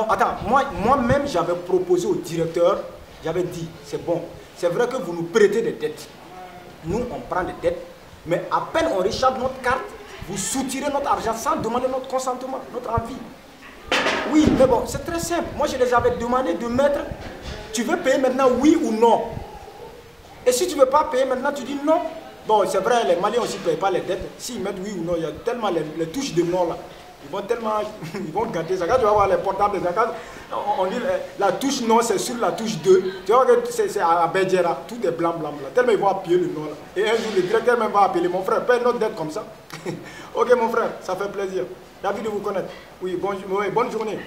Non, attends, moi-même, j'avais proposé au directeur, j'avais dit, c'est bon, c'est vrai que vous nous prêtez des dettes. Nous, on prend des dettes, mais à peine on recharge notre carte, vous soutirez notre argent sans demander notre consentement, notre avis. Oui, mais bon, c'est très simple. Moi, je les avais demandé de mettre, tu veux payer maintenant oui ou non. Et si tu ne veux pas payer maintenant, tu dis non. Bon, c'est vrai, les Maliens aussi ne payent pas les dettes. S'ils mettent oui ou non, il y a tellement les touches de non là. Ils vont tellement, ils vont gâter ça. Quand tu vas voir les portables des gens, on dit la touche non, c'est sur la touche 2. Tu vois que c'est à Bédjera, tout est blanc, blanc, blanc. Tellement ils vont appuyer le non là. Et un jour, le directeur même va appeler mon frère, paye notre dette comme ça. Ok mon frère, ça fait plaisir. Ravi de vous connaître. Oui, bonne journée.